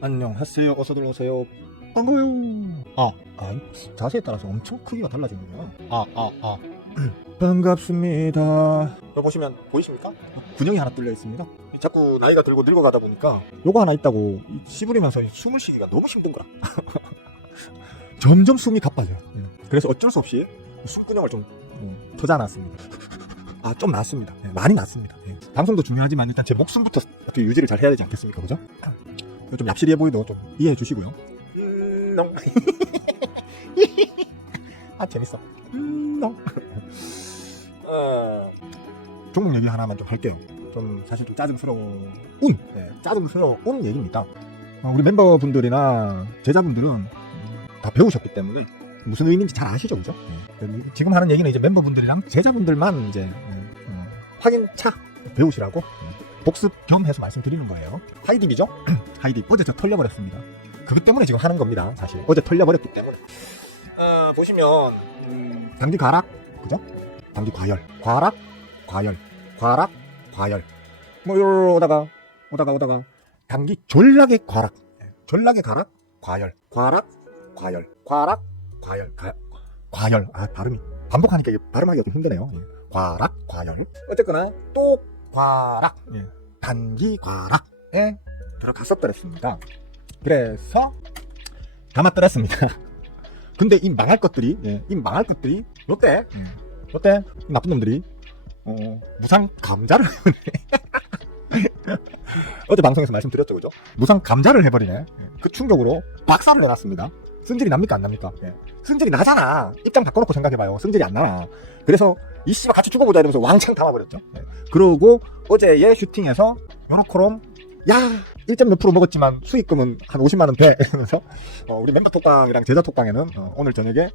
안녕하세요. 어서들 오세요. 반가워요. 자세에 따라서 엄청 크기가 달라지는구나. 반갑습니다. 여기 보시면 보이십니까? 군형이 하나 뚫려 있습니다. 자꾸 나이가 들고 늙어가다 보니까 요거 하나 있다고 씹으리면서 숨을 쉬기가 너무 힘든 거라. 점점 숨이 가빠져요. 그래서 어쩔 수 없이 숨구녕을 좀 터져놨습니다. 좀 낫습니다. 많이 낫습니다. 방송도 중요하지만 일단 제 목숨부터 어떻게 유지를 잘 해야 되지 않겠습니까? 그죠? 좀 얍실해 보이도 좀 이해해 주시고요. 재밌어. 종목 얘기 하나만 좀 할게요. 좀 사실 좀 짜증스러운 짜증스러운 얘기입니다. 우리 멤버분들이나 제자분들은 다 배우셨기 때문에 무슨 의미인지 잘 아시죠, 그죠? 지금 하는 얘기는 이제 멤버분들이랑 제자분들만 이제 확인차 배우시라고 복습 겸 해서 말씀드리는 거예요. 하이딥이죠? 하이딥 어제 저 털려버렸습니다. 그것 때문에 지금 하는 겁니다. 사실 어제 털려버렸기 때문에. 보시면 단기 가락, 그죠? 단기 과열, 과락, 과열, 과락, 과열. 오다가 단기 졸락의 과락, 졸락의 가락, 과열, 과락, 과열, 과락, 과열, 과열. 발음이 반복하니까 이게 발음하기가 좀 힘드네요. 과락, 과열. 어쨌거나 또 과락, 단기 과락에 들어갔었더랬습니다. 그래서 담았더랬습니다. 근데 이 망할 것들이 롯데 나쁜 놈들이 무상 감자를 해버리네. 어제 방송에서 말씀드렸죠, 그죠? 무상 감자를 해버리네. 그 충격으로 박살을 내놨습니다. 승질이 납니까 안 납니까? 승질이 나잖아. 입장 바꿔놓고 생각해봐요. 승질이 안 나나. 그래서 이 씨발 같이 죽어보자 이러면서 왕창 담아버렸죠. 그러고 어제의 슈팅에서 요렇게롬 1점 몇 프로 먹었지만 수익금은 한 50만원 돼. 이러면서 우리 멤버 톡방이랑 제자 톡방에는 오늘 저녁에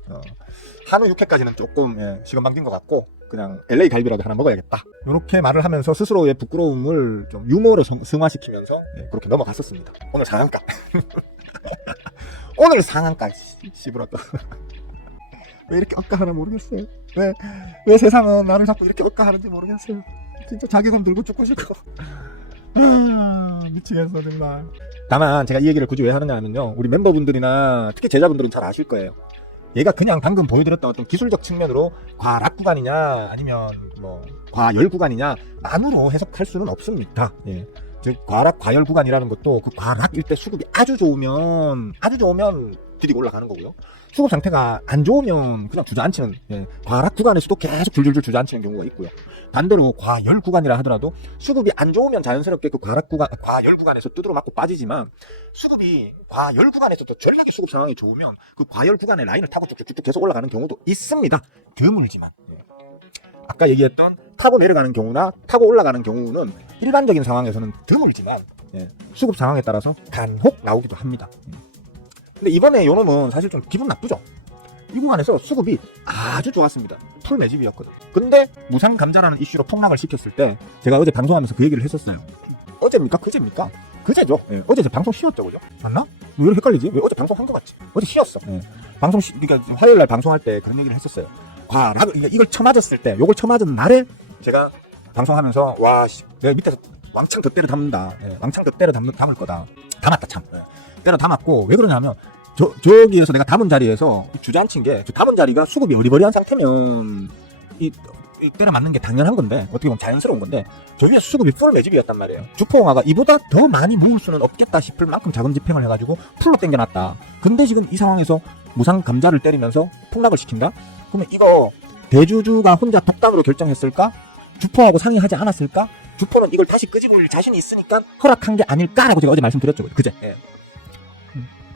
한우 육회까지는 조금 시간 방진 것 같고 그냥 LA 갈비라도 하나 먹어야겠다. 이렇게 말을 하면서 스스로의 부끄러움을 좀 유머로 승화시키면서 그렇게 넘어갔었습니다. 오늘 상한가. 오늘 상한가. 씨부라또. 왜 이렇게 억까하나 모르겠어요. 왜 세상은 나를 자꾸 이렇게 억까하는지 모르겠어요. 진짜 자괴감 들고 죽고 싶고. 미치겠어 정말. 다만 제가 이 얘기를 굳이 왜 하느냐 하면요, 우리 멤버분들이나 특히 제자분들은 잘 아실 거예요. 얘가 그냥 방금 보여드렸던 어떤 기술적 측면으로 과락 구간이냐 아니면 과열 구간이냐 만으로 해석할 수는 없습니다. 즉 과락 과열 구간이라는 것도 그 과락일 때 수급이 아주 좋으면 드디어 올라가는 거고요. 수급 상태가 안 좋으면 그냥 주저앉히는, 과락 구간에서도 계속 줄줄줄 주저앉히는 경우가 있고요. 반대로 과열 구간이라 하더라도 수급이 안 좋으면 자연스럽게 그 과열 구간에서 두드러 맞고 빠지지만 수급이 과열 구간에서도 전략의 수급 상황이 좋으면 그 과열 구간의 라인을 타고 쭉쭉쭉 계속 올라가는 경우도 있습니다. 드물지만. 아까 얘기했던 타고 내려가는 경우나 타고 올라가는 경우는 일반적인 상황에서는 드물지만 수급 상황에 따라서 간혹 나오기도 합니다. 근데 이번에 요놈은 사실 좀 기분 나쁘죠? 이 구간에서 수급이 아주 좋았습니다. 풀 매집이었거든. 근데 무상 감자라는 이슈로 폭락을 시켰을 때 제가 어제 방송하면서 그 얘기를 했었어요. 어제입니까? 그제입니까? 그제죠. 어제 제 방송 쉬었죠, 그죠? 맞나? 왜 이렇게 헷갈리지? 왜 어제 방송한 것 같지? 어제 쉬었어. 그러니까 화요일 날 방송할 때 그런 얘기를 했었어요. 그러니까 이걸 쳐맞았을 때, 요걸 쳐맞은 날에 제가 방송하면서 내가 밑에서 왕창 덧대를 담는다. 왕창 덧대를 담을 거다. 담았다 참. 때려 담았고, 왜 그러냐면 저기에서 내가 담은 자리에서 주저앉힌 게, 담은 자리가 수급이 어리버리한 상태면 이 때려 맞는 게 당연한 건데, 어떻게 보면 자연스러운 건데, 저 위에 수급이 풀 매집이었단 말이에요. 주포홍화가 이보다 더 많이 모을 수는 없겠다 싶을 만큼 자금 집행을 해가지고 풀로 당겨놨다. 근데 지금 이 상황에서 무상 감자를 때리면서 폭락을 시킨다? 그러면 이거 대주주가 혼자 독단으로 결정했을까? 주포하고 상의하지 않았을까? 주포는 이걸 다시 끄집어 올 자신이 있으니까 허락한 게 아닐까라고 제가 어제 말씀드렸죠. 그제?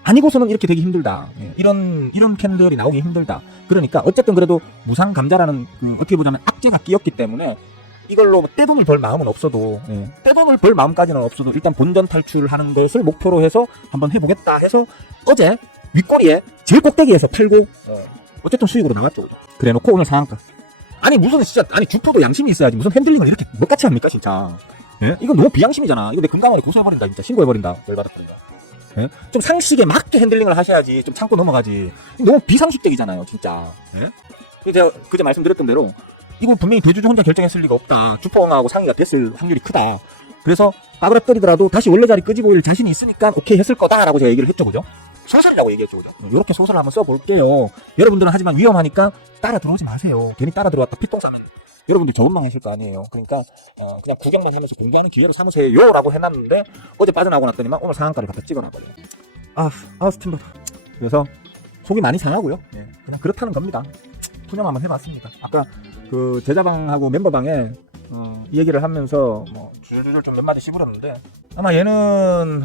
아니고서는 이렇게 되기 힘들다. 이런 캔들이 나오기 힘들다. 그러니까 어쨌든 그래도 무상 감자라는 어떻게 보자면 악재가 끼었기 때문에 이걸로 떼돈을 벌 마음은 없어도, 떼돈을 벌 마음까지는 없어도 일단 본전 탈출하는 것을 목표로 해서 한번 해보겠다 해서 어제 윗꼬리에 제일 꼭대기에서 팔고 어쨌든 수익으로 나왔죠. 그래 놓고 오늘 상한가. 아니 주포도 양심이 있어야지 무슨 핸들링을 이렇게 뭐같이 합니까 진짜. 이건 너무 비양심이잖아. 이거 내 금감원에 고소해버린다 진짜. 신고해버린다. 열받았거든요. 좀 상식에 맞게 핸들링을 하셔야지 좀 참고 넘어가지. 너무 비상식적이잖아요 진짜. 제가 그제 말씀드렸던 대로 이거 분명히 대주주 혼자 결정했을 리가 없다. 주포하고 상의가 됐을 확률이 크다. 그래서 빠그락거리더라도 다시 원래 자리 끄집어올 자신이 있으니까 오케이 했을 거다라고 제가 얘기를 했죠, 그죠? 소설이라고 얘기했죠, 그죠? 이렇게 소설을 한번 써볼게요. 여러분들은 하지만 위험하니까 따라 들어오지 마세요. 괜히 따라 들어왔다 피똥 싸면 여러분들 좋은 망하실 거 아니에요. 그러니까 그냥 구경만 하면서 공부하는 기회로 삼으세요라고 해놨는데 어제 빠져나오고 났더니만 오늘 상한가를 갖다 찍어놔버려요. 스팀버. 그래서 속이 많이 상하고요. 예, 그냥 그렇다는 겁니다. 투영 한번 해봤습니다. 아까 그 제자방하고 멤버방에 이 얘기를 하면서 뭐 줄줄줄 좀 몇 마디 씹으렸는데 아마 얘는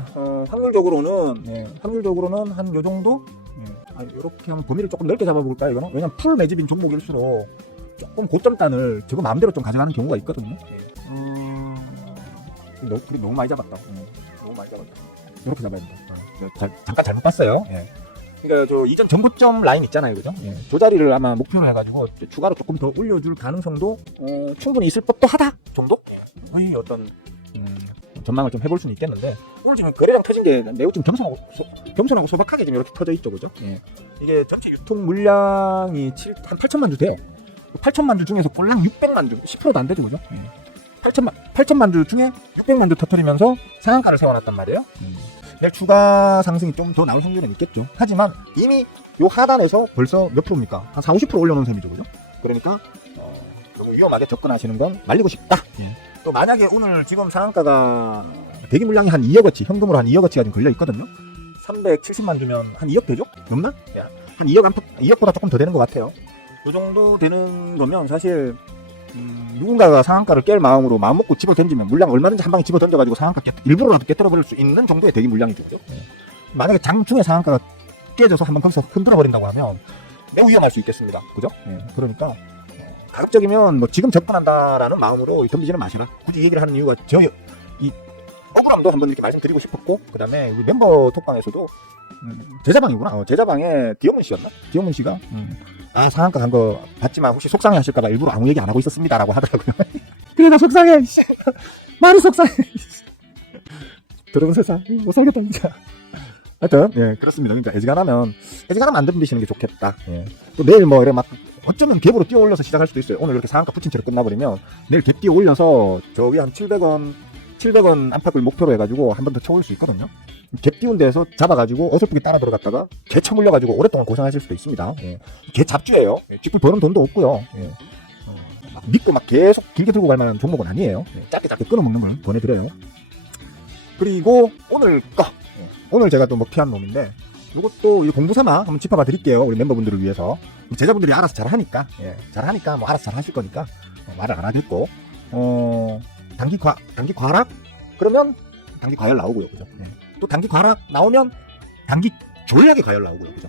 확률적으로는 한 요 정도. 이렇게 하면 범위를 조금 넓게 잡아볼까요? 이거는 왜냐면 풀 매집인 종목일수록 조금 고점단을 저거 마음대로 좀 가져가는 경우가 있거든요. 너무 많이 잡았다. 너무 많이 잡았다. 이렇게 잡아야 된다. 잠깐 잘못 봤어요. 예. 그러니까 저 이전 전고점 라인 있잖아요, 그죠? 예. 저 자리를 아마 목표로 해가지고 추가로 조금 더 올려줄 가능성도 충분히 있을 법도 하다 정도? 의 어떤 전망을 좀 해볼 수는 있겠는데 오늘 지금 거래량 터진 게 매우 좀 겸손하고 소박하게 지금 이렇게 터져 있죠, 그죠? 예. 이게 전체 유통 물량이 한 8천만 주 돼요. 8천만 주 중에서 꼴랑 600만 주, 10%도 안 되죠, 그죠? 예. 8천만 주 중에 600만 주 터뜨리면서 상한가를 세워놨단 말이에요. 내일 추가 상승이 좀 더 나올 확률은 있겠죠. 하지만 이미 요 하단에서 벌써 몇 프로입니까? 한 40, 50% 올려놓은 셈이죠, 그죠? 그러니까 너무 위험하게 접근하시는 건 말리고 싶다. 예. 또 만약에 오늘 지금 상한가가 대기 물량이 한 2억어치, 현금으로 한 2억어치가 지금 걸려 있거든요. 370만 주면 한 2억 되죠? 넘나? 야, 한 2억보다 조금 더 되는 것 같아요. 이 정도 되는 거면 사실 누군가가 상한가를 깰 마음으로 마음 먹고 집을 던지면 물량 얼마든지 한 방에 집어 던져가지고 상한가 일부러라도 깨뜨려 버릴 수 있는 정도의 대기 물량이죠. 만약에 장중에 상한가가 깨져서 한번 거기서 흔들어 버린다고 하면 매우 위험할 수 있겠습니다. 그죠? 그러니까 가급적이면 뭐 지금 접근한다라는 마음으로 덤비지는 마시라. 굳이 이 얘기를 하는 이유가 이 억울함도 한번 이렇게 말씀드리고 싶었고, 그 다음에 우리 멤버 톡방에서도 제자방이구나. 제자방에 디어문 씨였나? 디어문 씨가 상한가 간 거 봤지만 혹시 속상해 하실까봐 일부러 아무 얘기 안 하고 있었습니다라고 하더라고요. 그래, 나 속상해. 많이 속상해. 더러운 세상 못 살겠다 진짜. 하여튼 그렇습니다. 그러니까 애지간하면 안 덤비시는 게 좋겠다. 또 내일 뭐 이래 막 어쩌면 갭으로 뛰어 올려서 시작할 수도 있어요. 오늘 이렇게 상한가 붙인 채로 끝나버리면 내일 갭 뛰어 올려서 저기 한 700원 안팎을 목표로 해가지고 한 번 더 쳐올 수 있거든요. 갭 띄운 데에서 잡아가지고 어설프게 따라 들어갔다가 개 쳐물려가지고 오랫동안 고생하실 수도 있습니다. 개 잡주예요. 쥐뿔 버는 돈도 없고요. 믿고 막 계속 길게 들고 갈 만한 종목은 아니에요. 짧게 끊어먹는 걸 보내드려요. 그리고 오늘 제가 또 먹튀한 놈인데 이것도 공부삼아 한번 짚어봐 드릴게요. 우리 멤버분들을 위해서. 제자분들이 알아서 잘하니까 뭐 알아서 잘 하실 거니까 말을 안 하겠고 단기 과락 그러면 단기 과열 나오고요, 그죠? 또 단기 과락 나오면 단기 전략의 과열 나오고요, 그죠?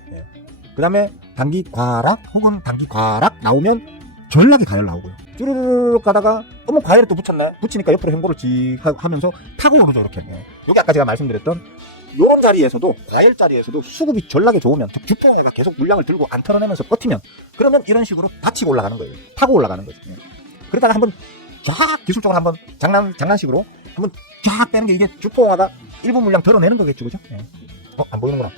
그 다음에 단기 과락 혹은 단기 과락 나오면 전략의 과열 나오고요. 쭈르르륵 가다가 과열이 또 붙이니까 옆으로 행보를 하면서 타고 오르죠, 이렇게. 여기 아까 제가 말씀드렸던 요런 자리에서도 과열 자리에서도 수급이 전략에 좋으면 주포가 계속 물량을 들고 안 털어내면서 버티면 그러면 이런 식으로 받치고 올라가는 거예요. 타고 올라가는 거죠. 그러다가 한번 쫙 기술적으로 한번 장난식으로 한번 쫙 빼는 게 이게 주포화가 일부 물량 덜어내는 거겠죠, 그죠? 안 보이는구나.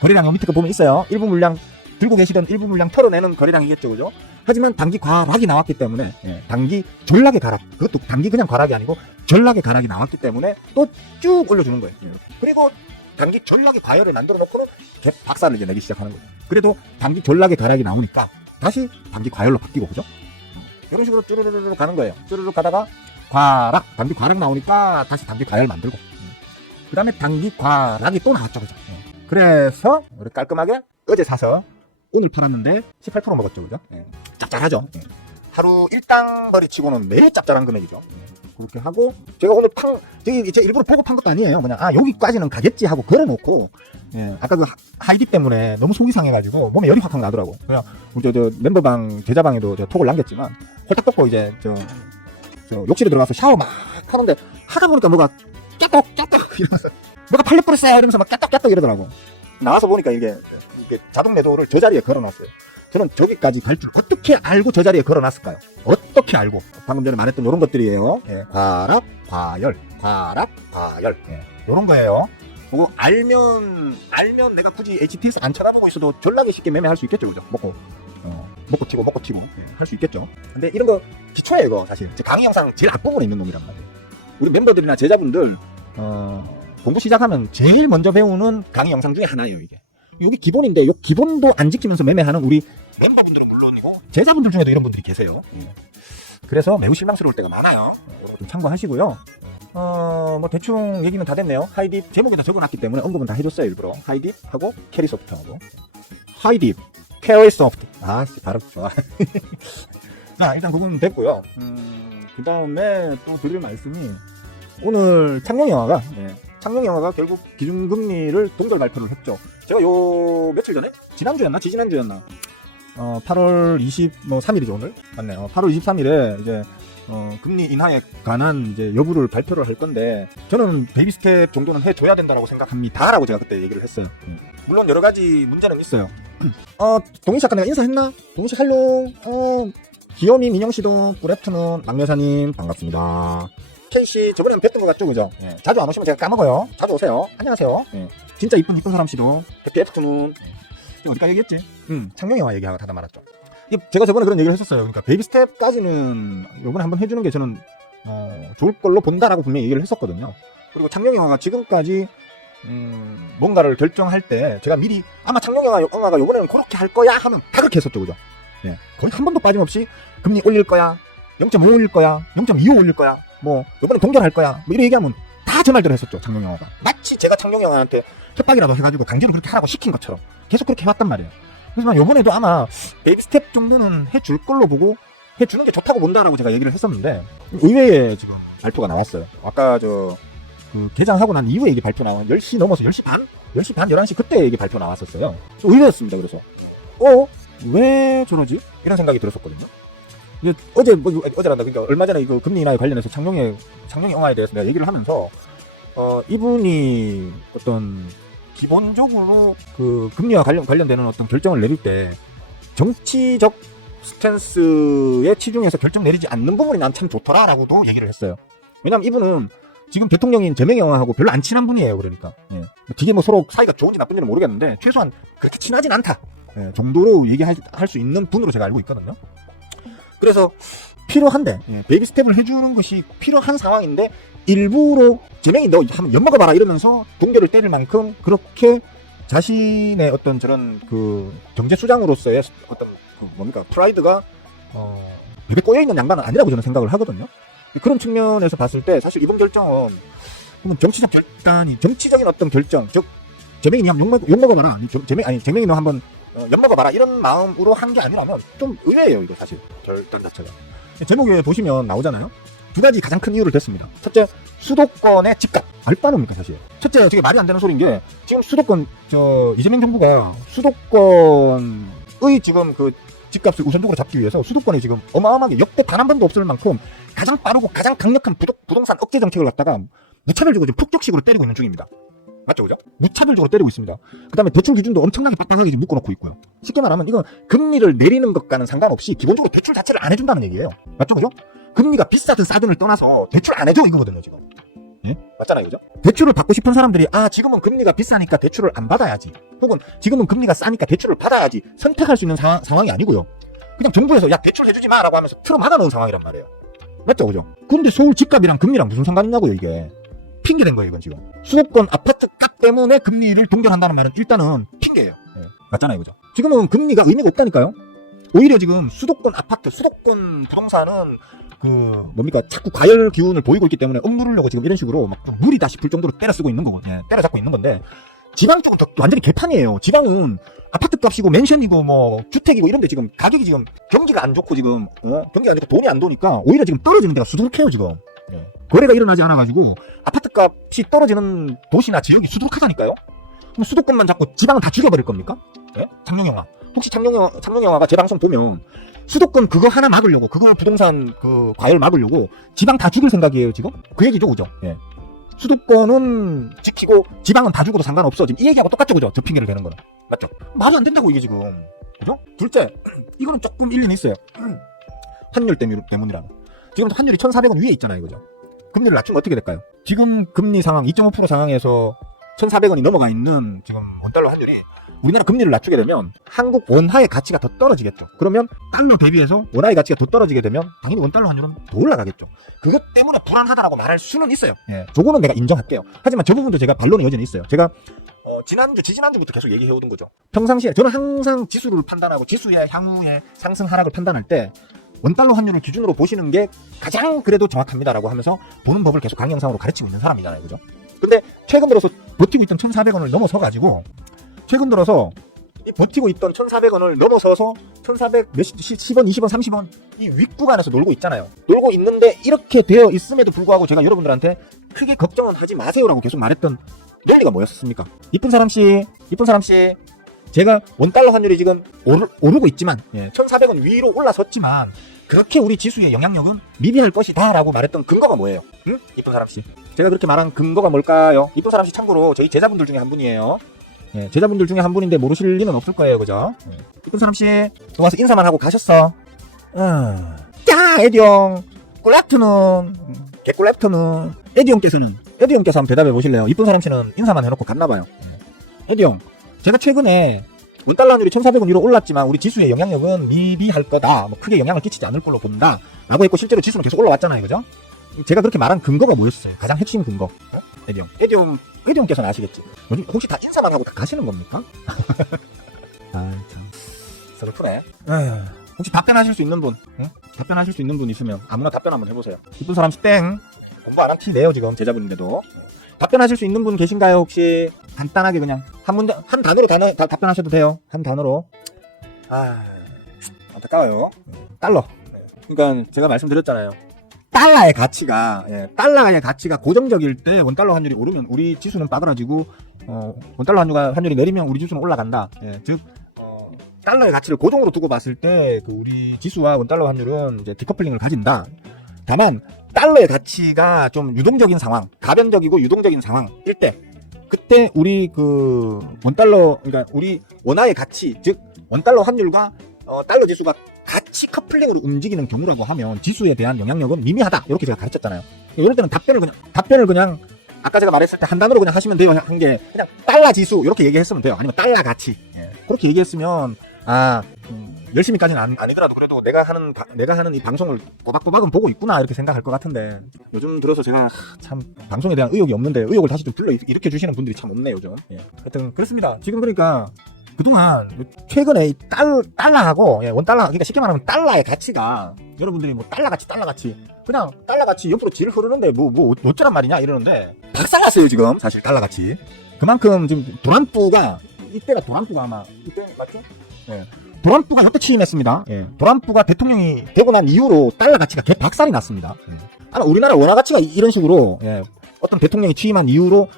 거래량이 밑에 거 보면 있어요. 일부 물량 들고 계시던 일부 물량 털어내는 거래량이겠죠, 그죠? 하지만 단기 과락이 나왔기 때문에 단기 전락의 가락, 그것도 단기 그냥 과락이 아니고 전락의 가락이 나왔기 때문에 또 쭉 올려주는 거예요. 그리고 단기 전락의 과열을 만들어 놓고는 박살을 이제 내기 시작하는 거죠. 그래도 단기 전락의 가락이 나오니까 다시 단기 과열로 바뀌고, 그죠? 이런 식으로 쭈르르르 가는 거예요. 쭈르르 가다가 단기 과락 나오니까 다시 단기 과열 만들고, 그 다음에 단기 과락이 또 나왔죠, 그죠? 그래서 우리 깔끔하게 어제 사서 오늘 팔았는데 18% 먹었죠, 그죠? 짭짤하죠. 하루 일당 거리 치고는 매우 짭짤한 금액이죠. 그렇게 하고 제가 오늘 제가 일부러 보고 판 것도 아니에요. 그냥 여기까지는 가겠지 하고 걸어놓고 아까 그 하이디 때문에 너무 속이 상해가지고 몸에 열이 확 나더라고. 그냥 우리 저 멤버방 제자방에도 저 톡을 남겼지만 홀딱 벗고 이제 저 욕실에 들어가서 샤워 막 하는데 하다 보니까 뭐가 깨떡 이러면서 뭐가 팔려 버렸어요 이러면서 막 깨떡 이러더라고. 나와서 보니까 이게 자동 매도를 저 자리에 걸어놨어요. 저는 저기까지 갈 줄 어떻게 알고 저 자리에 걸어놨을까요? 어떻게 알고? 방금 전에 말했던 이런 것들이에요. 과락, 과열, 과락, 과열. 이런 거예요. 그거 알면 내가 굳이 HTS 안 쳐다보고 있어도 전락에 쉽게 매매할 수 있겠죠, 그죠? 먹고 튀고 할 수 있겠죠. 근데 이런 거 기초예요, 이거 사실. 제 강의 영상 제일 앞부분에 있는 놈이란 말이에요. 우리 멤버들이나 제자분들 공부 시작하면 제일 먼저 배우는 강의 영상 중에 하나예요. 이게 여기 기본인데 요 기본도 안 지키면서 매매하는 우리 멤버분들은 물론이고 제자분들 중에도 이런 분들이 계세요. 그래서 매우 실망스러울 때가 많아요. 여러분 좀 참고하시고요. 뭐 대충 얘기는 다 됐네요. 하이딥 제목에다 적어놨기 때문에 언급은 다 해줬어요. 일부러 하이딥하고 캐리소프트하고 하이딥 캐리소프트 발음 좋아. 자 일단 그건 됐고요. 그 다음에 또 드릴 말씀이 오늘 창룡영화가 창룡영화가 결국 기준금리를 동결 발표를 했죠. 제가 요 며칠 전에 지난주였나 지지난주였나 8월 23일이죠 오늘 맞네요. 8월 23일에 이제 금리 인하에 관한 이제 여부를 발표를 할 건데 저는 베이비 스텝 정도는 해줘야 된다고 생각합니다라고 제가 그때 얘기를 했어요. 물론 여러 가지 문제는 있어요. 동희 씨 아까 내가 인사했나? 동희 씨 할로. 귀요미 민영 씨도 굿애프터눈 막여사님 반갑습니다. K씨 저번에는 뵀던 것 같죠 그죠? 자주 안 오시면 제가 까먹어요. 자주 오세요. 안녕하세요. 진짜 이쁜 사람 씨도 해피 애프터눈. 어디까지 얘기했지? 창룡영화 얘기하고 하다 말았죠. 제가 저번에 그런 얘기를 했었어요. 그러니까 베이비 스텝까지는 요번에 한번 해주는 게 저는 좋을 걸로 본다라고 분명히 얘기를 했었거든요. 그리고 창룡영화가 지금까지 뭔가를 결정할 때 제가 미리 아마 창룡영화가 요번에는 그렇게 할 거야 하면 다 그렇게 했었죠 그죠? 거의 한 번도 빠짐없이 금리 올릴 거야 0.5 올릴 거야 0.25 올릴 거야 뭐 요번에 동결할 거야 뭐 이런 얘기하면 다 저 말대로 했었죠. 창룡영화가 마치 제가 창룡영화한테 협박이라도 해가지고 강제로 그렇게 하라고 시킨 것처럼 계속 그렇게 해왔단 말이에요. 그래서 요번에도 아마 베이비 스텝 정도는 해줄 걸로 보고 해주는 게 좋다고 본다라고 제가 얘기를 했었는데 의외의 지금 발표가 나왔어요. 아까 그 개장하고 난 이후에 이게 발표 나온 10시 넘어서 10시 반? 10시 반, 11시 그때 이게 발표 나왔었어요. 의외였습니다. 그래서 왜 저러지? 이런 생각이 들었었거든요. 어제란다. 그러니까 얼마 전에 이거 금리 인하에 관련해서 창룡영화에 대해서 내가 얘기를 하면서 이분이 어떤 기본적으로 그 금리와 관련되는 어떤 결정을 내릴 때 정치적 스탠스에 치중해서 결정 내리지 않는 부분이 난 참 좋더라라고도 얘기를 했어요. 왜냐면 이분은 지금 대통령인 제명영화하고 별로 안 친한 분이에요. 그러니까 되게 뭐 서로 사이가 좋은지 나쁜지는 모르겠는데 최소한 그렇게 친하진 않다 정도로 얘기할 수 있는 분으로 제가 알고 있거든요. 그래서 필요한데 베이비 스텝을 해주는 것이 필요한 상황인데 일부러 제명이 너 한번 엿먹어봐라 이러면서 동결을 때릴 만큼 그렇게 자신의 어떤 저런 그 경제 수장으로서의 어떤 뭡니까 프라이드가 입에 꼬여있는 양반은 아니라고 저는 생각을 하거든요. 그런 측면에서 봤을 때 사실 이번 결정은 정치적 결단이 정치적인 어떤 결정 즉 제명이 한번 엿먹어봐라 제명이 너 한번 엿먹어봐라 이런 마음으로 한 게 아니라면 좀 의외예요 이거 사실 결단 자체가. 제목에 보시면 나오잖아요. 두 가지 가장 큰 이유를 댔습니다. 첫째 수도권의 집값 얼마입니까 사실. 첫째 되게 말이 안 되는 소리인 게 지금 수도권 이재명 정부가 수도권의 지금 그 집값을 우선적으로 잡기 위해서 수도권에 지금 어마어마하게 역대 단 한 번도 없을 만큼 가장 빠르고 가장 강력한 부동산 억제 정책을 갖다가 무차별적으로 지금 폭격식으로 때리고 있는 중입니다. 맞죠, 그죠? 무차별적으로 때리고 있습니다. 그 다음에 대출 기준도 엄청나게 빡빡하게 지금 묶어놓고 있고요. 쉽게 말하면 이건 금리를 내리는 것과는 상관없이 기본적으로 대출 자체를 안 해준다는 얘기예요. 맞죠, 그죠? 금리가 비싸든 싸든을 떠나서 대출 안 해줘 이거거든요, 지금. 예? 맞잖아요, 그죠? 대출을 받고 싶은 사람들이 지금은 금리가 비싸니까 대출을 안 받아야지. 혹은 지금은 금리가 싸니까 대출을 받아야지 선택할 수 있는 상황이 아니고요. 그냥 정부에서 야 대출 해주지 마라고 하면서 틀어 막아놓은 상황이란 말이에요. 맞죠, 그죠? 근데 서울 집값이랑 금리랑 무슨 상관이 있냐고요, 이게. 핑계된 거예요, 이건 지금. 수도권 아파트 값 때문에 금리를 동결한다는 말은 일단은 핑계예요. 맞잖아요, 그죠? 지금은 금리가 의미가 없다니까요. 오히려 지금 수도권 아파트, 수도권 부동산은 자꾸 과열 기운을 보이고 있기 때문에 억누르려고 지금 이런 식으로 막 좀 무리다 싶을 정도로 때려 쓰고 있는 거고, 때려잡고 있는 건데, 지방 쪽은 완전히 개판이에요. 지방은 아파트 값이고 맨션이고 뭐 주택이고 이런데 지금 가격이 지금 경기가 안 좋고 지금 경기가 안 좋고 돈이 안 도니까 오히려 지금 떨어지는 데가 수두룩해요 지금. 거래가 일어나지 않아가지고 아파트 값이 떨어지는 도시나 지역이 수두룩하다니까요. 그럼 수도권만 잡고 지방은 다 죽여버릴 겁니까? 창룡영화. 혹시 창룡영화가 제 방송 보면 수도권 그거 하나 막으려고 그거 부동산 그 과열 막으려고 지방 다 죽일 생각이에요 지금? 그 얘기죠 그죠? 수도권은 지키고 지방은 다 죽어도 상관없어 지금 이 얘기하고 똑같죠 그죠? 저 핑계를 대는 거는 맞죠? 말도 안 된다고 이게 지금 그죠? 둘째 이거는 조금 일리는 있어요. 환율 때문이라는. 지금 환율이 1,400원 위에 있잖아요 그죠? 금리를 낮추면 어떻게 될까요? 지금 금리 상황 2.5% 상황에서 1,400원이 넘어가 있는 지금 원달러 환율이 우리나라 금리를 낮추게 되면 한국 원화의 가치가 더 떨어지겠죠. 그러면 달러 대비해서 원화의 가치가 더 떨어지게 되면 당연히 원달러 환율은 더 올라가겠죠. 그것 때문에 불안하다라고 말할 수는 있어요. 예, 저거는 내가 인정할게요. 하지만 저 부분도 제가 반론이 여전히 있어요. 제가 지지난주부터 계속 얘기해오던 거죠. 평상시에 저는 항상 지수를 판단하고 지수의 향후의 상승 하락을 판단할 때 원달러 환율을 기준으로 보시는 게 가장 그래도 정확합니다라고 하면서 보는 법을 계속 강영상으로 가르치고 있는 사람이잖아요. 그죠? 근데 최근 들어서 버티고 있던 1,400원을 넘어서 가지고 최근 들어서 버티고 있던 1,400원을 넘어서서 1,400 10원, 20원, 30원 이 윗구간에서 놀고 있잖아요. 놀고 있는데 이렇게 되어 있음에도 불구하고 제가 여러분들한테 크게 걱정은 하지 마세요라고 계속 말했던 논리가 뭐였습니까? 이쁜 사람씨 제가 원달러 환율이 지금 오르고 있지만 1,400원 위로 올라섰지만 그렇게 우리 지수의 영향력은 미비할 것이다 라고 말했던 근거가 뭐예요? 응? 이쁜 사람씨 제가 그렇게 말한 근거가 뭘까요? 이쁜 사람씨 참고로 저희 제자분들 중에 한 분이에요. 제자분들 중에 한 분인데 모르실 리는 없을 거예요. 그죠? 이쁜 사람씨 또 와서 인사만 하고 가셨어. 야 에디형 꿀락트는 개꿀락트는 에디형께서 한번 대답해 보실래요? 이쁜 사람씨는 인사만 해놓고 갔나봐요. 에디형 제가 최근에 원달러 환율이 1,400원 위로 올랐지만 우리 지수의 영향력은 미비할 거다. 뭐 크게 영향을 끼치지 않을 걸로 본다. 라고 했고 실제로 지수는 계속 올라왔잖아요. 그죠? 제가 그렇게 말한 근거가 뭐였어요? 가장 핵심 근거. 에디형께서는 아시겠지? 혹시 다 인사만 하고 다 가시는 겁니까? 아, 참. 슬프네. 혹시 답변하실 수 있는 분? 응? 답변하실 수 있는 분 있으면 아무나 답변 한번 해보세요. 이쁜 사람씨 땡. 공부 안 한 티 내요, 지금. 제자분인데도. 답변하실 수 있는 분 계신가요, 혹시? 간단하게 그냥. 한 단어로 답변하셔도 돼요. 한 단어로. 안타까워요. 달러. 그러니까 제가 말씀드렸잖아요. 달러의 가치가 고정적일 때 원달러 환율이 오르면 우리 지수는 빠그라지고 원달러 환율이 내리면 우리 지수는 올라간다. 즉 달러의 가치를 고정으로 두고 봤을 때 그 우리 지수와 원달러 환율은 이제 디커플링을 가진다. 다만 달러의 가치가 좀 유동적인 상황, 가변적이고 유동적인 상황일 때 그때 우리 그 원달러 그러니까 우리 원화의 가치 즉 원달러 환율과 달러 지수가 같이 커플링으로 움직이는 경우라고 하면 지수에 대한 영향력은 미미하다. 이렇게 제가 가르쳤잖아요. 이럴 때는 답변을 그냥 아까 제가 말했을 때 한 단어로 그냥 하시면 돼요. 한 게 그냥 달러 지수 이렇게 얘기했으면 돼요. 아니면 달러 가치. 그렇게 얘기했으면 열심히까지는 아니더라도 그래도 내가 하는 이 방송을 꼬박꼬박은 보고 있구나 이렇게 생각할 것 같은데 요즘 들어서 제가 참 방송에 대한 의욕이 없는데 의욕을 다시 좀 불러 일으켜 주시는 분들이 참 없네요. 요즘. 하여튼 그렇습니다. 지금 그러니까 그동안 최근에 달러하고 원달러 그러니까 쉽게 말하면 달러의 가치가 여러분들이 뭐 달러 가치 그냥 달러 가치 옆으로 질 흐르는데 뭐 어쩌란 말이냐 이러는데 박살났어요 지금 사실 달러 가치. 그만큼 지금 도란프가 이때가 도란프가 아마 이때 맞죠? 도란프가 협대 취임했습니다. 도란프가 대통령이 되고 난 이후로 달러 가치가 개박살이 났습니다. 아마 우리나라 원화 가치가 이런 식으로 어떤 대통령이 취임한 이후로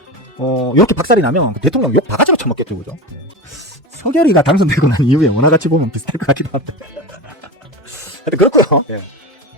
이렇게 박살이 나면 그 대통령 욕 바가지로 쳐먹겠죠, 그죠? 서결이가 당선되고 난 이후에 원화 가치 보면 비슷할 것 같기도 합니다. 하여튼 그렇고요.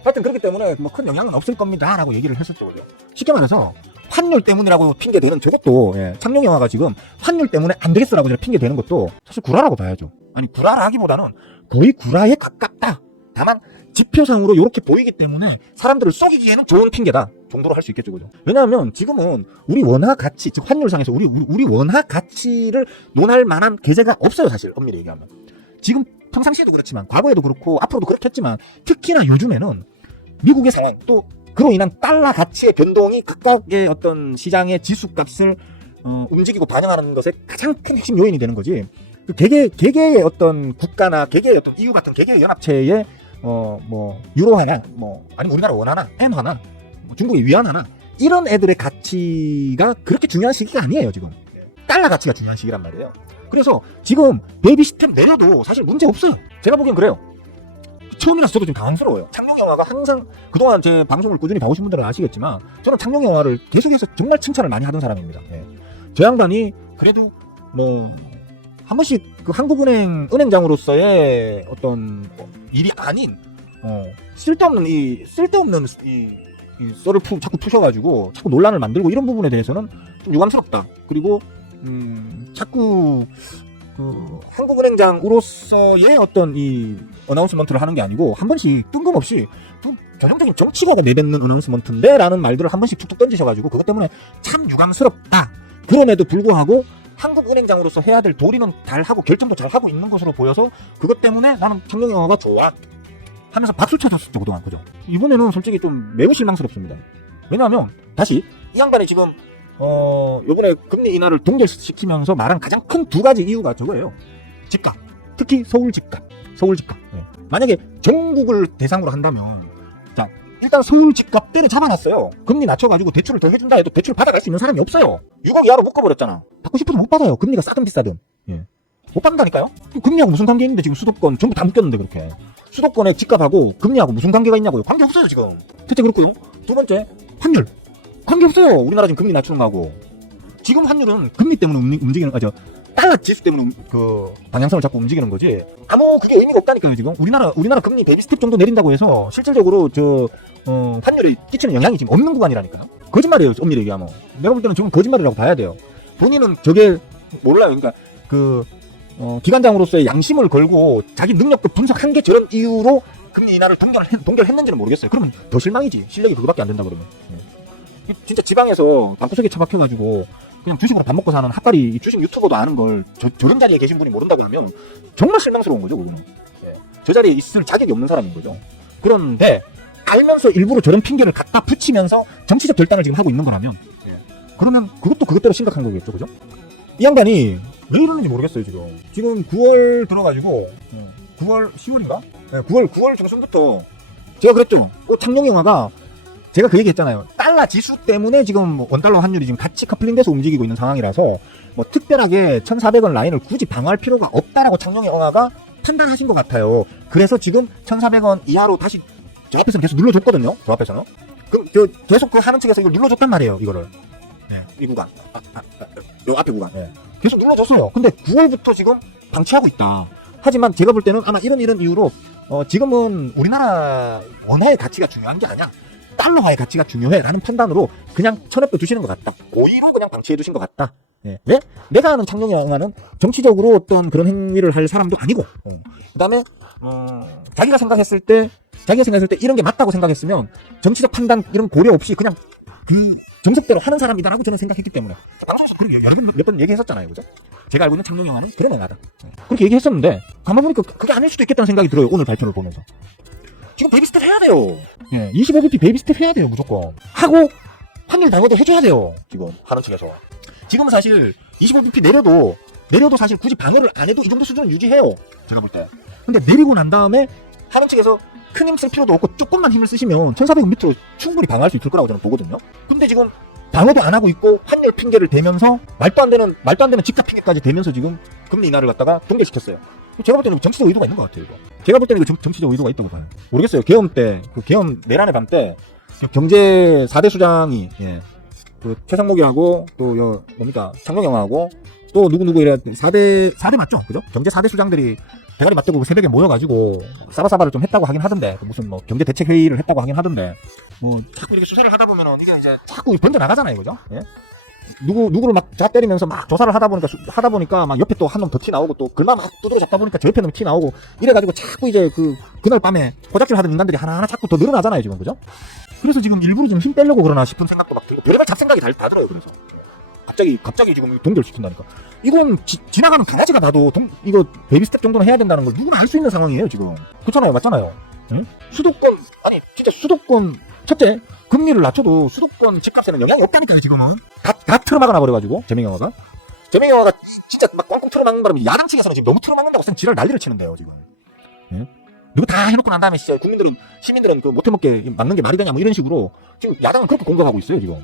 하여튼 그렇기 때문에 뭐 큰 영향은 없을 겁니다라고 얘기를 했었죠, 그죠? 쉽게 말해서 환율 때문이라고 핑계대는 저것도 창룡 영화가 지금 환율 때문에 안 되겠어라고 핑계대는 것도 사실 구라라고 봐야죠. 아니 구라라기보다는 거의 구라에 가깝다. 다만 지표상으로 이렇게 보이기 때문에 사람들을 속이기에는 좋은 핑계다 정도로 할 수 있겠죠, 그죠? 왜냐하면 지금은 우리 원화 가치, 즉 환율상에서 우리 원화 가치를 논할 만한 계제가 없어요, 사실 엄밀히 얘기하면. 지금 평상시에도 그렇지만 과거에도 그렇고 앞으로도 그렇겠지만 특히나 요즘에는 미국의 상황 또 그로 인한 달러 가치의 변동이 각각의 어떤 시장의 지수값을 움직이고 반영하는 것에 가장 큰 핵심 요인이 되는 거지. 그 개개의 어떤 국가나 개개의 어떤 EU 같은 개개의 연합체의 뭐 유로화나 뭐 아니면 우리나라 원화나 엔화나 뭐 중국의 위안화나 이런 애들의 가치가 그렇게 중요한 시기가 아니에요. 지금 달러 가치가 중요한 시기란 말이에요. 그래서 지금 베이비 스텝 내려도 사실 문제 없어요. 제가 보기엔 그래요. 처음이라서 저도 좀 당황스러워요. 창룡 영화가 항상 그동안 제 방송을 꾸준히 봐오신 분들은 아시겠지만 저는 창룡 영화를 계속해서 정말 칭찬을 많이 하던 사람입니다. 저 양반이 그래도 뭐 한 번씩 그 한국은행 은행장으로서의 어떤 일이 아닌 쓸데없는 이 썰을 자꾸 푸셔가지고 자꾸 논란을 만들고 이런 부분에 대해서는 좀 유감스럽다. 그리고 자꾸 그 한국은행장으로서의 어떤 이 어나운스먼트를 하는 게 아니고 한 번씩 뜬금없이 좀 전형적인 정치가가 내뱉는 어나운스먼트인데 라는 말들을 한 번씩 툭툭 던지셔가지고 그것 때문에 참 유감스럽다. 그럼에도 불구하고 한국은행장으로서 해야 될 도리는 잘 하고 결정도 잘 하고 있는 것으로 보여서 그것 때문에 나는 청룡영화가 좋아 하면서 박수 쳐줬었죠 그동안. 그죠? 이번에는 솔직히 좀 매우 실망스럽습니다. 왜냐하면 다시 이 양반이 지금 요번에 금리 인하를 동결시키면서 말한 가장 큰 두 가지 이유가 저거예요. 집값, 특히 서울 집값. 예. 만약에 전국을 대상으로 한다면, 자, 일단 서울 집값 때를 잡아놨어요. 금리 낮춰가지고 대출을 더 해준다 해도 대출 받아갈 수 있는 사람이 없어요. 6억 이하로 묶어버렸잖아. 받고 싶어도 못 받아요. 금리가 싸든 비싸든. 예. 못 받는다니까요? 금리하고 무슨 관계 있는데 지금 수도권 전부 다 묶였는데 그렇게. 수도권의 집값하고 금리하고 무슨 관계가 있냐고요. 관계 없어요 지금. 첫째 그렇고요. 두 번째 환율. 관계 없어요. 우리나라 지금 금리 낮추는 거하고. 지금 환율은 금리 때문에 움직이는 거죠. 달러 지수 때문에 그 방향성을 잡고 움직이는 거지. 아무 그게 의미가 없다니까요 지금. 우리나라 금리 베이비 스텝 정도 내린다고 해서 실질적으로 환율에 끼치는 영향이 지금 없는 구간이라니까요. 거짓말이에요 엄밀히 얘기하면. 내가 볼 때는 지금 거짓말이라고 봐야 돼요. 본인은 저게 몰라요. 그러니까 기관장으로서의 양심을 걸고 자기 능력도 분석한 게 저런 이유로 금리 인하를 동결했는지는 모르겠어요. 그러면 더 실망이지. 실력이 그거밖에 안 된다 그러면. 진짜 지방에서 방구석에 처박혀가지고 그냥 주식으로 밥 먹고 사는 핫바리 주식 유튜버도 아는 걸 저런 자리에 계신 분이 모른다고 하면 정말 실망스러운 거죠 그거는. 저 자리에 있을 자격이 없는 사람인 거죠. 그런데 알면서 일부러 저런 핑계를 갖다 붙이면서 정치적 결단을 지금 하고 있는 거라면 그러면 그것도 그것대로 심각한 거겠죠. 그죠? 이 양반이 왜 이러는지 모르겠어요 지금 9월 들어가지고 9월 10월인가? 9월 중순부터 제가 그랬죠. 창룡영화가 제가 그 얘기 했잖아요. 달러 지수 때문에 지금 원달러 환율이 지금 같이 커플링돼서 움직이고 있는 상황이라서 뭐 특별하게 1,400원 라인을 굳이 방어할 필요가 없다라고 창룡영화가 판단하신 것 같아요. 그래서 지금 1,400원 이하로 다시 저 앞에서는 계속 눌러줬거든요. 저 앞에서는. 그럼 계속 그 하는 측에서 이걸 눌러줬단 말이에요. 이거를. 이 구간. 요 앞에 구간. 계속 눌러줬어요. 근데 9월부터 지금 방치하고 있다. 하지만 제가 볼 때는 아마 이런 이유로 지금은 우리나라 원화의 가치가 중요한 게 아니야. 달러화의 가치가 중요해라는 판단으로 그냥 쳐내빼 두시는 것 같다. 고의로 그냥 방치해 두신 것 같다. 왜? 내가 아는 창룡영화는 정치적으로 어떤 그런 행위를 할 사람도 아니고, 그 다음에 자기가 생각했을 때 이런 게 맞다고 생각했으면 정치적 판단 이런 고려 없이 그냥 그 정석대로 하는 사람이다라고 저는 생각했기 때문에 방송에서 그렇게 몇 번 얘기했었잖아요, 그죠? 제가 알고 있는 창룡영화는 그런 영화다. 그렇게 얘기했었는데 가만 보니까 그게 아닐 수도 있겠다는 생각이 들어요. 오늘 발표를 보면서. 지금 베이비 스텝 해야 돼요. 25bp 베이비 스텝 해야 돼요, 무조건. 하고 환율 방어도 해줘야 돼요. 지금 하는 측에서. 지금은 사실 25bp 내려도 사실 굳이 방어를 안 해도 이 정도 수준은 유지해요. 제가 볼 때. 근데 내리고 난 다음에 하는 측에서 큰 힘 쓸 필요도 없고 조금만 힘을 쓰시면 1,400원 밑으로 충분히 방어할 수 있을 거라고 저는 보거든요. 근데 지금 방어도 안 하고 있고 환율 핑계를 대면서 말도 안 되는 집값 핑계까지 대면서 지금 금리 인하를 갖다가 동결시켰어요. 제가 볼 때는 정치적 의도가 있는 것 같아요, 이거. 제가 볼 때는 이거 정치적 의도가 있다고 봐요. 모르겠어요. 계엄 때, 계엄 내란의 밤 때, 경제 4대 수장이, 최상목이하고, 창룡영화하고, 또 누구 이래, 4대 맞죠? 그죠? 경제 4대 수장들이 대가리 맞대고 새벽에 모여가지고, 사바사바를 좀 했다고 하긴 하던데, 무슨 경제대책회의를 했다고 하긴 하던데, 자꾸 이렇게 수사를 하다 보면은, 이게 이제 자꾸 번져나가잖아요, 그죠? 누구를 막 때리면서 막 조사를 하다 보니까 막 옆에 또 한 놈 더 티 나오고 또 글만 막 두드려 잡다 보니까 저 옆에 놈이 티 나오고 이래가지고 자꾸 이제 그날 밤에 포작질 하던 인간들이 하나하나 자꾸 더 늘어나잖아요 지금. 그죠? 그래서 지금 일부러 좀 힘 빼려고 그러나 싶은 생각도 막 들고 별의별 잡생각이 다 들어요. 그래서 갑자기 지금 동결시킨다니까. 이건 지나가는 강아지가 봐도 이거 베이비 스텝 정도는 해야 된다는 걸 누구나 알 수 있는 상황이에요 지금. 그렇잖아요. 맞잖아요. 응? 수도권 첫째 금리를 낮춰도 수도권 집값에는 영향이 없다니까요 지금은. 다 틀어막아놔 버려가지고 재명영화가 진짜 막 꽝꽝 틀어막는 바람에 야당 측에서는 지금 너무 틀어막는다고 지랄 난리를 치는데요 지금. 누구 다 해놓고 난 다음에 진짜 시민들은 그 못해먹게 막는 게 말이 되냐 뭐 이런 식으로 지금 야당은 그렇게 공격하고 있어요 지금.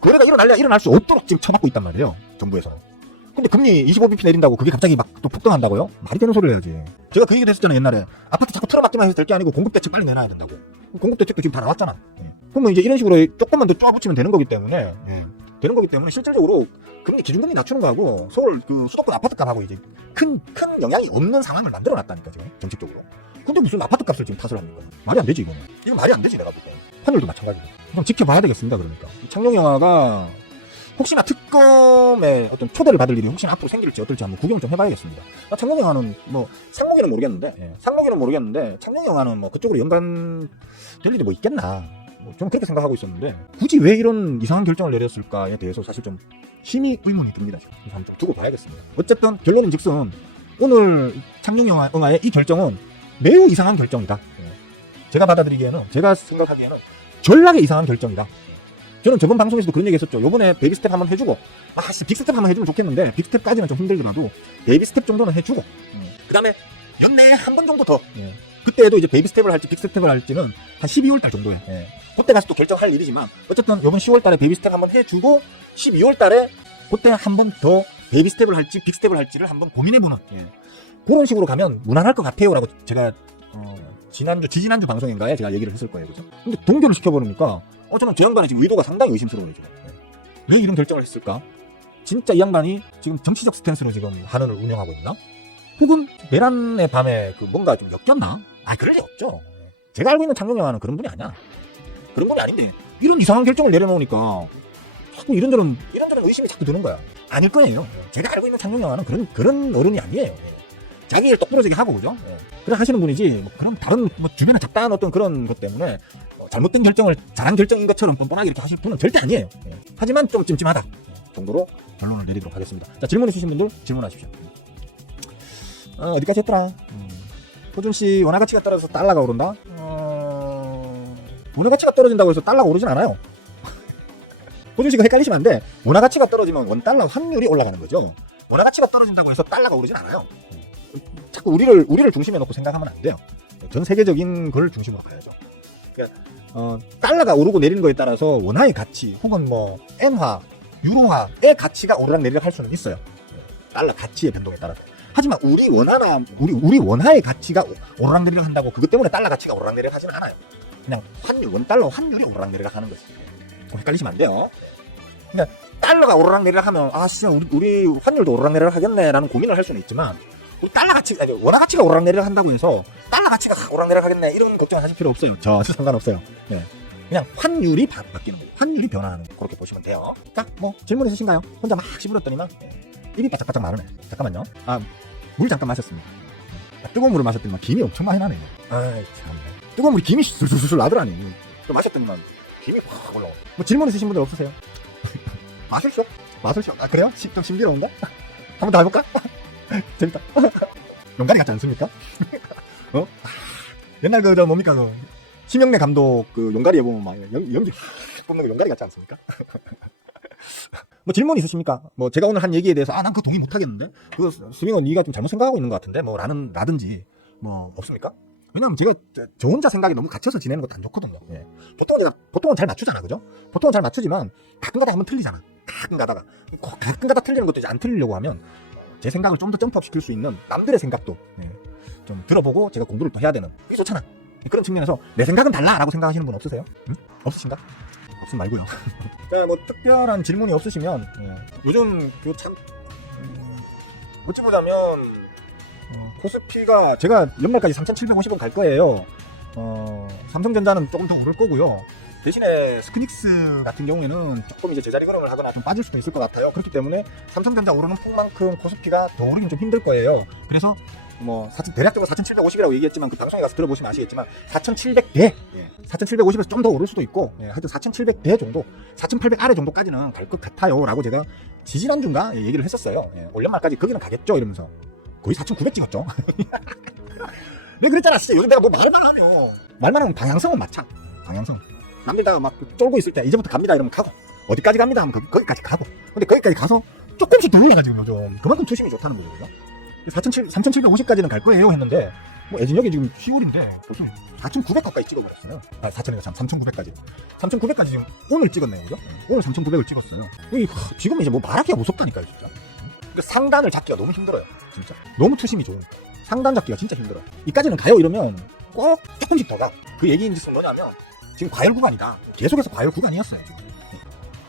거래가 일어날 수 없도록 지금 쳐막고 있단 말이에요 정부에서. 근데 금리 25bp 내린다고 그게 갑자기 막 또 폭등한다고요? 말이 되는 소리를 해야지. 제가 그 얘기도 했었잖아요 옛날에. 아파트 자꾸 틀어막기만 해서 될 게 아니고 공급대책 빨리 내놔야 된다고. 공급대책도 지금 다 나왔잖아. 그러면 이제 이런 식으로 조금만 더 쪼아붙이면 되는 거기 때문에 실질적으로 금리 기준금리 낮추는 거하고 서울 수도권 아파트값하고 이제 큰 영향이 없는 상황을 만들어 놨다니까 지금 정책적으로. 근데 무슨 아파트값을 지금 탓을 합니까? 말이 안 되지 이거는. 이건 말이 안 되지 내가 볼 때. 환율도 마찬가지고. 좀 지켜봐야 되겠습니다 그러니까. 창룡영화가 혹시나 특검에 어떤 초대를 받을 일이 혹시나 앞으로 생길지 어떨지 한번 구경 좀 해봐야겠습니다. 창룡영화는 상목이는 모르겠는데 창룡영화는 그쪽으로 연관될 일이 있겠나. 좀 그렇게 생각하고 있었는데 굳이 왜 이런 이상한 결정을 내렸을까에 대해서 사실 좀 심히 의문이 듭니다. 지금. 그래서 한번 좀 두고 봐야겠습니다. 어쨌든 결론은 즉슨 오늘 창룡영화의 이 결정은 매우 이상한 결정이다. 제가 받아들이기에는, 제가 생각하기에는 전락의 이상한 결정이다. 저는 저번 방송에서도 그런 얘기 했었죠. 요번에 베이비 스텝 한번 해주고, 빅스텝 한번 해주면 좋겠는데, 빅스텝까지는 좀 힘들더라도 베이비 스텝 정도는 해주고, 그 다음에 연내에 한 번 정도 더, 그때도 이제 베이비 스텝을 할지 빅스텝을 할지는 한 12월달 정도에, 그때 가서 또 결정할 일이지만, 어쨌든 요번 10월달에 베이비 스텝 한번 해주고 12월달에 그때 한 번 더 베이비 스텝을 할지 빅스텝을 할지를 한번 고민해보는, 그런 식으로 가면 무난할 것 같아요라고 제가 지지난주 방송인가에 제가 얘기를 했을 거예요. 그죠? 근데 동결을 시켜버리니까 저는 저 양반의 지금 의도가 상당히 의심스러워요. 지금. 왜 이런 결정을 했을까? 진짜 이 양반이 지금 정치적 스탠스로 지금 한은을 운영하고 있나? 혹은 내란의 밤에 그 뭔가 좀 엮였나? 그럴 리 없죠. 제가 알고 있는 창룡영화는 그런 분이 아니야. 그런 분이 아닌데 이런 이상한 결정을 내려놓으니까 자꾸 이런저런 의심이 자꾸 드는 거야. 아닐 거예요. 제가 알고 있는 창룡영화는 그런 어른이 아니에요. 자기 일 똑부러지게 하고, 그죠? 그래 하시는 분이지, 뭐 그런 다른 주변에 잡다한 어떤 그런 것 때문에 잘못된 결정을 잘한 결정인 것처럼 뻔뻔하게 이렇게 하실 분은 절대 아니에요. 하지만 좀 찜찜하다 정도로 결론을 내리도록 하겠습니다. 자, 질문 있으신 분들 질문하십시오. 어디까지 했더라? 호준씨 원화 가치가 떨어져서 달러가 오른다? 원화 가치가 떨어진다고 해서 달러가 오르진 않아요. 호준씨가 헷갈리시면 안 돼. 원화 가치가 떨어지면 원달러 환율이 올라가는 거죠. 원화 가치가 떨어진다고 해서 달러가 오르진 않아요. 자꾸 우리를 중심에 놓고 생각하면 안 돼요. 전 세계적인 걸 중심으로 가야죠. 그러니까 달러가 오르고 내리는 거에 따라서 원화의 가치 혹은 뭐 엔화, 유로화의 가치가 오르락내리락 할 수는 있어요. 달러 가치의 변동에 따라서. 하지만 우리 원화의 가치가 오르락내리락 한다고 그것 때문에 달러 가치가 오르락내리락 하지는 않아요. 그냥 원달러 환율이 오르락내리락 하는 거지. 헷갈리시면 안 돼요. 그러니까 달러가 오르락내리락 하면 우리 환율도 오르락내리락 하겠네라는 고민을 할 수는 있지만, 우리 원화 가치가 오르락내리락 한다고 해서 달러 가치가 오르락내리락 하겠네 이런 걱정 하실 필요 없어요. 저 상관없어요. 그냥 환율이 바뀌는 거예요. 환율이 변화하는 거. 그렇게 보시면 돼요. 자, 뭐 질문 있으신가요? 혼자 막 씹으렸더니만 입이 바짝바짝 마르네. 잠깐만요. 물 잠깐 마셨습니다. 뜨거운 물을 마셨더니만 김이 엄청 많이 나네요. 아이 참. 뜨거운 물이 김이 술술술 나더라니. 마셨더니만 김이 확 올라오네. 뭐 질문 있으신 분들 없으세요? 마실쇼? 그래요? 좀 신비로운가? 한번 더 해볼까? 재밌다. 용가리 같지 않습니까? 옛날 뭡니까 심영래 감독 용가리에 보면 막 연기 뽑는 거 용가리 같지 않습니까? 뭐 질문 있으십니까? 뭐 제가 오늘 한 얘기에 대해서 난 그거 동의 못 하겠는데 그거 수명은 네가 좀 잘못 생각하고 있는 것 같은데 뭐 라든지 뭐 없습니까? 왜냐면 제가 저 혼자 생각이 너무 갇혀서 지내는 것도 안 좋거든요. 보통은 잘 맞추잖아, 그죠? 보통은 잘 맞추지만 가끔가다 한번 틀리잖아. 가끔가다 틀리는 것도 이제 안 틀리려고 하면 제 생각을 좀 더 점프업 시킬 수 있는 남들의 생각도 좀 들어보고 제가 공부를 또 해야 되는, 그게 좋잖아. 그런 측면에서 내 생각은 달라라고 생각하시는 분 없으세요? 응? 없으신가? 없으면 말고요. 자, 뭐 특별한 질문이 없으시면 요즘 어찌 보자면 코스피가 제가 연말까지 3,750원 갈 거예요. 삼성전자는 조금 더 오를 거고요. 대신에 스크닉스 같은 경우에는 조금 이제 제자리 걸음을 하거나 좀 빠질 수도 있을 것 같아요. 그렇기 때문에 삼성전자 오르는 폭만큼 코스피가 더 오르긴 좀 힘들 거예요. 그래서 뭐 대략적으로 4,750이라고 얘기했지만 그 방송에 가서 들어보시면 아시겠지만 4,700대 4,750에서 좀 더 오를 수도 있고, 하여튼 4,700대 정도, 4,800 아래 정도까지는 갈 것 같아요 라고 제가 지지난주인가 얘기를 했었어요. 올 연말까지 거기는 가겠죠 이러면서 거의 4,900 찍었죠. 내가 그랬잖아. 진짜 요즘 내가 뭐 말만 하면 방향성은 맞춰. 방향성 남들 다 막 쫄고 있을 때 이제부터 갑니다 이러면 가고, 어디까지 갑니다 하면 거기까지 가고, 근데 거기까지 가서 조금씩 더 올라가. 지금 요즘 그만큼 투심이 좋다는 거죠. 그죠? 3,750까지는 갈 거예요 했는데 뭐 애진혁이 지금 10월인데 벌써 4,900 가까이 찍어버렸어요. 3,900까지 3,900까지 지금 오늘 찍었네요. 그죠? 오늘 3,900을 찍었어요. 지금 이제 뭐 말하기가 무섭다니까요 진짜. 그러니까 상단을 잡기가 너무 힘들어요. 진짜 너무 투심이 좋으니까 상단 잡기가 진짜 힘들어요. 이까지는 가요 이러면 꼭 조금씩 더 가. 그 얘기인지 뭐냐면 지금 과열 구간이다. 계속해서 과열 구간이었어요.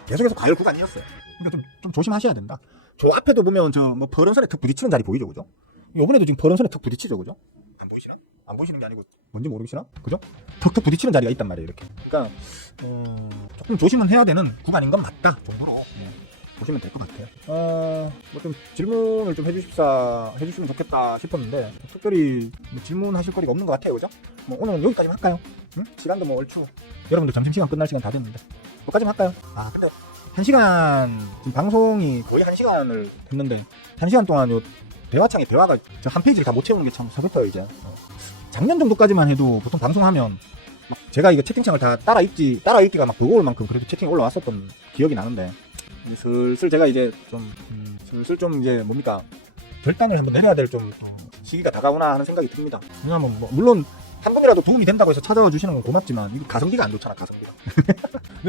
계속해서 과열 구간이었어요. 그러니까 좀 조심하셔야 된다. 저 앞에도 보면 뭐 퍼런선에 턱 부딪히는 자리 보이죠, 그죠? 이번에도 지금 퍼런선에 턱 부딪히죠, 그죠? 안 보이시나? 안 보이시는 게 아니고 뭔지 모르시나? 그죠? 턱 부딪히는 자리가 있단 말이에요, 이렇게. 그러니까 조금 조심은 해야 되는 구간인 건 맞다 정도로 보시면 될 것 같아요. 뭐 좀 질문을 좀 해주시면 좋겠다 싶었는데 특별히 뭐 질문하실 거리가 없는 것 같아요, 그죠? 뭐 오늘은 여기까지만 할까요? 응? 시간도 뭐 얼추 여러분들 점심시간 끝날 시간 다 됐는데 여기까지만 할까요? 근데 1시간, 지금 방송이 거의 1시간을 했는데, 1시간 동안 요 대화창에 대화가 저 한 페이지를 다 못 채우는 게 참 서글퍼요, 이제. 작년 정도까지만 해도 보통 방송하면, 막 제가 이거 채팅창을 다 따라 읽기가 막 버거울 만큼 그래도 채팅이 올라왔었던 기억이 나는데, 이제 슬슬 제가 이제 슬슬 좀 이제 뭡니까, 결단을 한번 내려야 될 좀 시기가 다가오나 하는 생각이 듭니다. 왜냐면 뭐 물론 한 분이라도 도움이 된다고 해서 찾아와 주시는 건 고맙지만 이거 가성비가 안 좋잖아, 가성비가.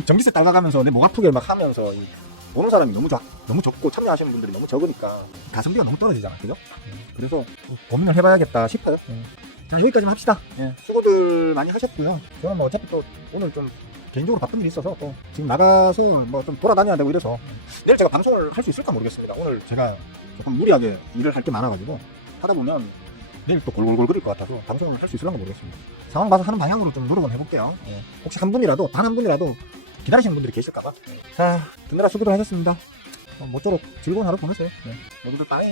전기세 딸가가면서 내 목 아프게 막 하면서 보는 사람이 너무 적고 참여하시는 분들이 너무 적으니까 가성비가 너무 떨어지잖아, 그죠? 그래서 고민을 해봐야겠다 싶어요. 자, 여기까지만 합시다. 수고들 많이 하셨고요. 저는 뭐 어차피 또 오늘 좀 개인적으로 바쁜 일이 있어서 또 지금 나가서 뭐 좀 돌아다녀야 되고 이래서 내일 제가 방송을 할 수 있을까 모르겠습니다. 오늘 제가 조금 무리하게 일을 할 게 많아가지고 하다 보면 내일 또 골골골 그릴 것 같아서 방송을 할 수 있을까 모르겠습니다. 상황 봐서 하는 방향으로 좀 노력은 해볼게요. 혹시 한 분이라도, 단 한 분이라도 기다리시는 분들이 계실까봐. 자, 듣느라 수고들 하셨습니다. 모쪼록 즐거운 하루 보내세요. 모두들 빠이.